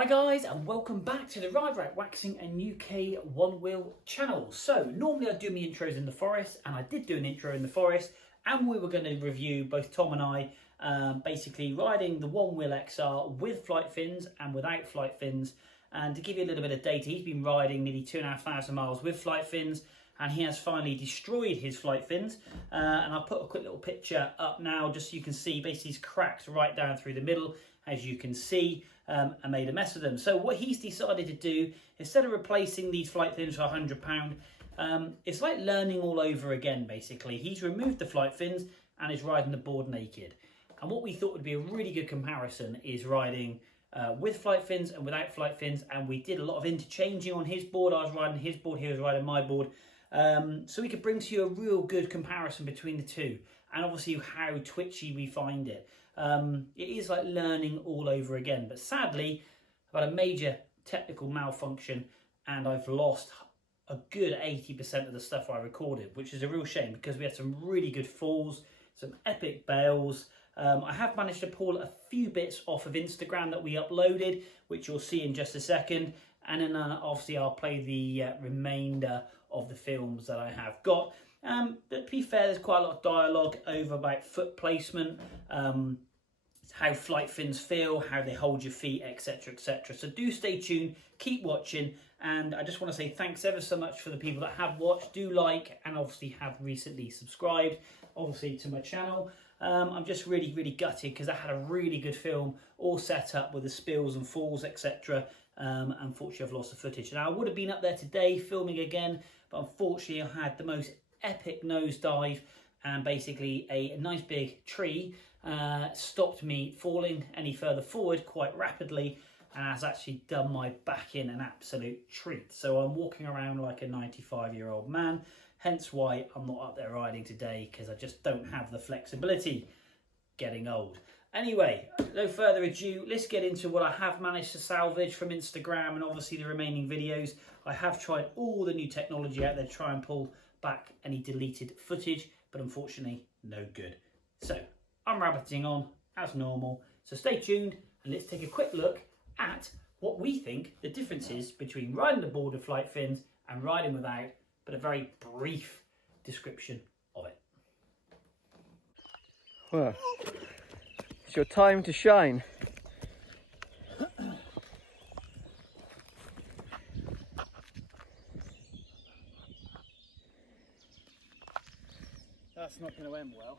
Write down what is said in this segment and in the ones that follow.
Hi guys, and welcome back to the Ride Rack Waxing and UK One Wheel channel. So normally I do my intros in the forest, and I did do an intro in the forest, and we were going to review, both Tom and I, basically riding the One Wheel XR with flight fins and without flight fins. And to give you a little bit of data, he's been riding nearly 2,500 miles with flight fins, and he has finally destroyed his flight fins. And I'll put a quick little picture up now just so you can see basically he's cracked right down through the middle, as you can see, and made a mess of them. So what he's decided to do, instead of replacing these flight fins for £100, it's like learning all over again basically. He's removed the flight fins and is riding the board naked. And what we thought would be a really good comparison is riding with flight fins and without flight fins, and we did a lot of interchanging on his board. I was riding his board, he was riding my board, so we could bring to you a real good comparison between the two, and obviously how twitchy we find it. It is like learning all over again, but sadly I've had a major technical malfunction and I've lost a good 80% of the stuff I recorded, which is a real shame because we had some really good falls, some epic bails. I have managed to pull a few bits off of Instagram that we uploaded, which you'll see in just a second, and then obviously I'll play the remainder of the films that I have got. But to be fair, there's quite a lot of dialogue over about foot placement, how flight fins feel, how they hold your feet, etc, etc. So do stay tuned, keep watching, and I just want to say thanks ever so much for the people that have watched, do like, and obviously have recently subscribed obviously to my channel. I'm just really gutted because I had a really good film all set up with the spills and falls, etc. Unfortunately I've lost the footage. Now I would have been up there today filming again, but unfortunately I had the most epic nosedive, and basically a nice big tree stopped me falling any further forward quite rapidly, and has actually done my back in an absolute treat. So I'm walking around like a 95-year-old man, hence why I'm not up there riding today, because I just don't have the flexibility, getting old. Anyway, no further ado, let's get into what I have managed to salvage from Instagram and obviously the remaining videos. I have tried all the new technology out there to try and pull back any deleted footage, but unfortunately no good. So I'm rabbiting on as normal, so stay tuned and let's take a quick look at what we think the difference is between riding the board with flight fins and riding without, but a very brief description of it. Well, it's your time to shine. That's not going to end well.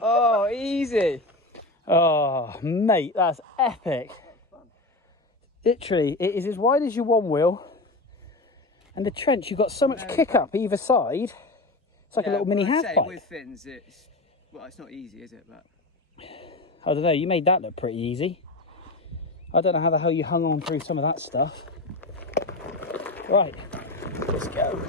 Oh, easy. Oh, mate, that's epic. Literally, it is as wide as your one wheel, and the trench, you've got so much kick up either side. It's like a little mini half pipe. With fins, it's not easy, is it? But I don't know, you made that look pretty easy. I don't know how the hell you hung on through some of that stuff. Right, let's go.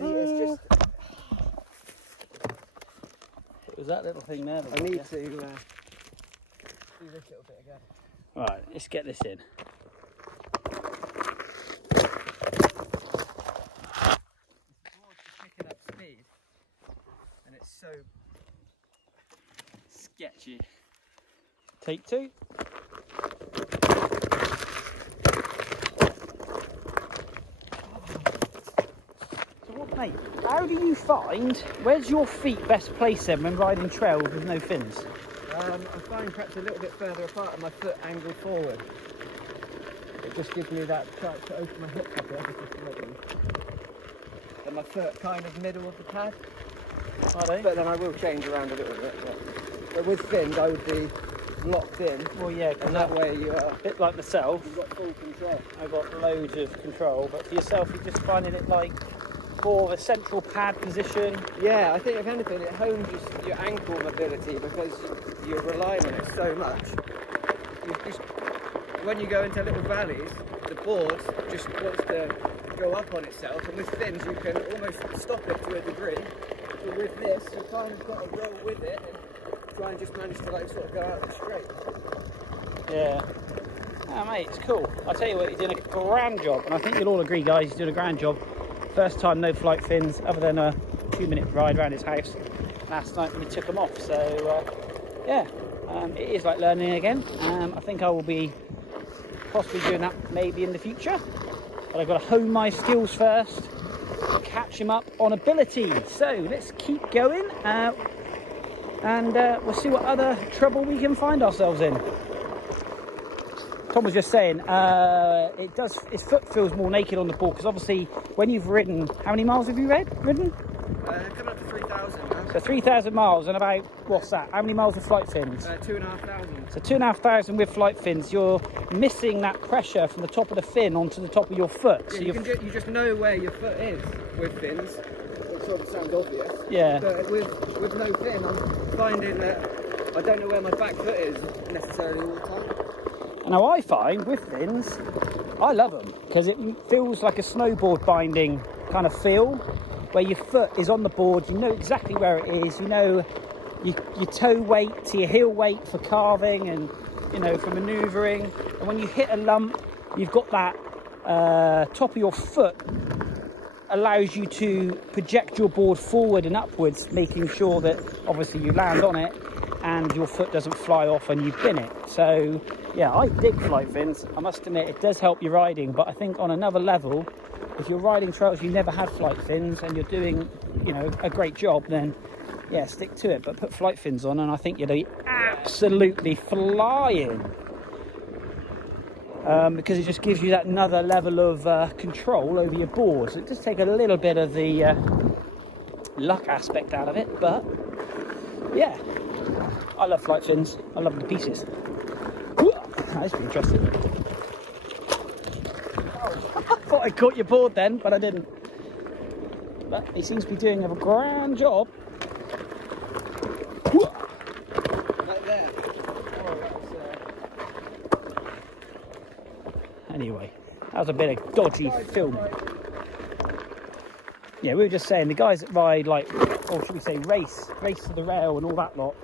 see, it's just It was that little thing there. I need to do this little bit again. Right, let's get this in. Picking up speed, and it's so sketchy. Take two. So what, mate, how do you find, where's your feet best placed then when riding trails with no fins? I find perhaps a little bit further apart and my foot angled forward. It just gives me that chance to open my hips up ever so slightly. And my foot kind of middle of the pad. Are they? But then I will change around a little bit. But with fins, I would be locked in. Well, yeah, and that way you a bit like myself. You've got full control. I've got loads of control, but for yourself, you're just finding it like more of a central pad position. Yeah, I think if anything, it hones your ankle mobility because you're relying on it so much. You just when you go into little valleys, the board just wants to go up on itself, and with fins you can almost stop it to a degree. But with this, you kind of got to roll with it and try and just manage to like sort of go out the straight. Yeah. Oh, mate, it's cool. I'll tell you what, you're doing a grand job, and I think you'll all agree, guys, you're doing a grand job. First time no flight fins, other than a 2-minute ride around his house last night when he took them off. So, yeah, it is like learning again. I think I will be possibly doing that maybe in the future. But I've got to hone my skills first, catch him up on ability. So, let's keep going, and we'll see what other trouble we can find ourselves in. Tom was just saying, his foot feels more naked on the board, because obviously when you've ridden, how many miles have you ridden? Coming up to 3,000 now. So 3,000 miles and about, what's that? How many miles with flight fins? 2,500. So 2,500 with flight fins, you're missing that pressure from the top of the fin onto the top of your foot. Yeah, so you just know where your foot is with fins. It sort of sounds obvious. Yeah. But with no fin, I'm finding that I don't know where my back foot is necessarily all the time. Now I find with fins, I love them because it feels like a snowboard binding kind of feel, where your foot is on the board, you know exactly where it is, you know your toe weight to your heel weight for carving and, you know, for manoeuvring. And when you hit a lump, you've got that top of your foot allows you to project your board forward and upwards, making sure that obviously you land on it and your foot doesn't fly off and you bin it. So yeah, I dig flight fins. I must admit it does help your riding, but I think on another level, if you're riding trails you never had flight fins and you're doing, you know, a great job, then yeah, stick to it. But put flight fins on and I think you'll be absolutely flying, because it just gives you that another level of control over your board. So it does take a little bit of the luck aspect out of it, but yeah, I love flight fins. I love them to pieces. That's interesting. I thought I caught your board then, but I didn't. But he seems to be doing a grand job. Right there. Anyway, that was a bit of dodgy film. Yeah, we were just saying the guys that ride, like, or should we say race to the rail and all that lot,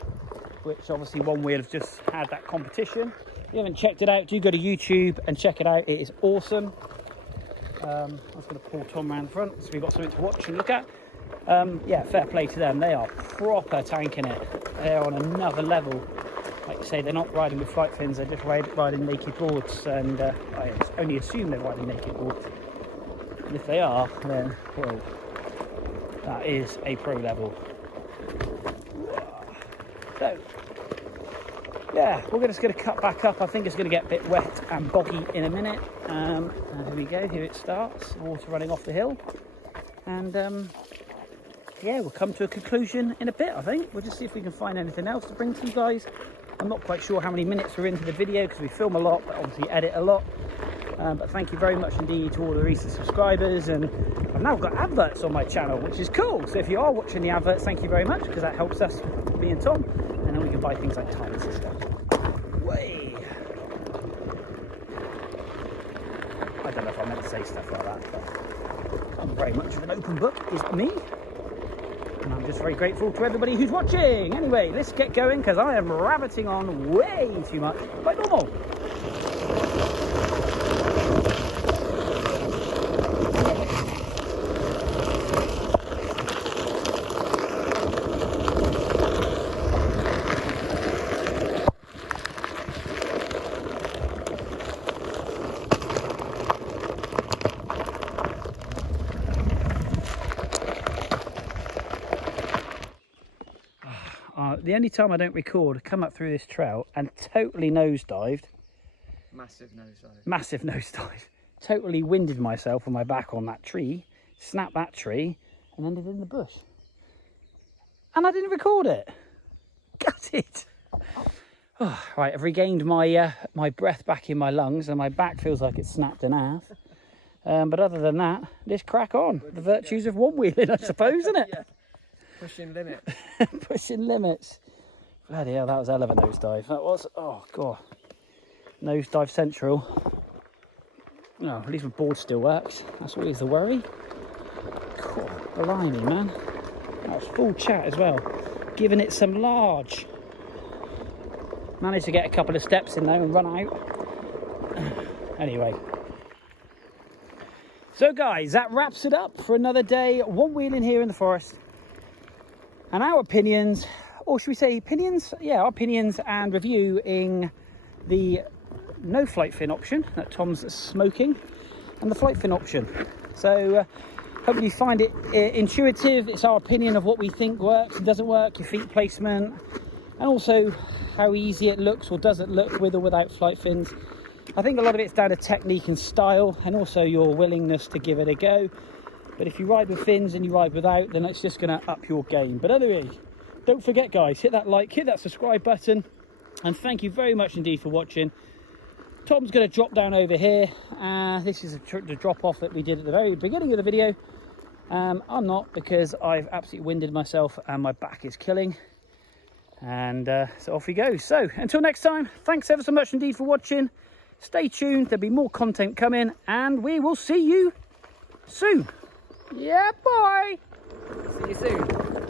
which obviously Onewheel have just had that competition. If you haven't checked it out, do go to YouTube and check it out. It is awesome. I was going to pull Tom around the front so we've got something to watch and look at. Yeah, fair play to them. They are proper tanking it. They're on another level. Like you say, they're not riding with flight fins, they're just riding naked boards, and I only assume they're riding naked boards. And if they are, then, whoa, that is a pro level. So, yeah, we're just going to cut back up. I think it's going to get a bit wet and boggy in a minute. And here we go, here it starts, water running off the hill. And yeah, we'll come to a conclusion in a bit, I think. We'll just see if we can find anything else to bring to you guys. I'm not quite sure how many minutes we're into the video because we film a lot, but obviously edit a lot. But thank you very much indeed to all the recent subscribers, and I've now got adverts on my channel, which is cool. So if you are watching the adverts, thank you very much, because that helps us, me and Tom, and then we can buy things like tires and stuff. Way. I don't know if I meant to say stuff like that, but I'm very much of an open book, is me. And I'm just very grateful to everybody who's watching. Anyway, let's get going, because I am rabbiting on way too much, like normal. The only time I don't record, come up through this trail and totally nosedived. Massive nosedive. Massive nosedive. Totally winded myself on my back on that tree, snapped that tree, and ended in the bush. And I didn't record it. Gutted. Oh, right, I've regained my my breath back in my lungs, and my back feels like it's snapped in half. But other than that, just crack on. The virtues of one-wheeling, I suppose, isn't it? Yeah. Pushing limits. Pushing limits. Bloody hell, that was a hell of a nosedive. That was, oh god. nosedive central. Oh, at least my board still works. That's always the worry. Cool. Blimey, man. That was full chat as well. Giving it some large. Managed to get a couple of steps in there and run out. Anyway. So guys, that wraps it up for another day one wheeling here in the forest. And our opinions, or should we say opinions? Yeah, our opinions and reviewing the no flight fin option that Tom's smoking and the flight fin option. So hopefully you find it intuitive. It's our opinion of what we think works and doesn't work, your feet placement, and also how easy it looks or doesn't look with or without flight fins. I think a lot of it's down to technique and style, and also your willingness to give it a go. But if you ride with fins and you ride without, then it's just going to up your game. But anyway, don't forget guys, hit that like, hit that subscribe button, and thank you very much indeed for watching. Tom's going to drop down over here. This is the drop off that we did at the very beginning of the video. I'm not, because I've absolutely winded myself and my back is killing. And so off we go. So until next time, thanks ever so much indeed for watching. Stay tuned, there'll be more content coming, and we will see you soon. Yeah, bye. See you soon.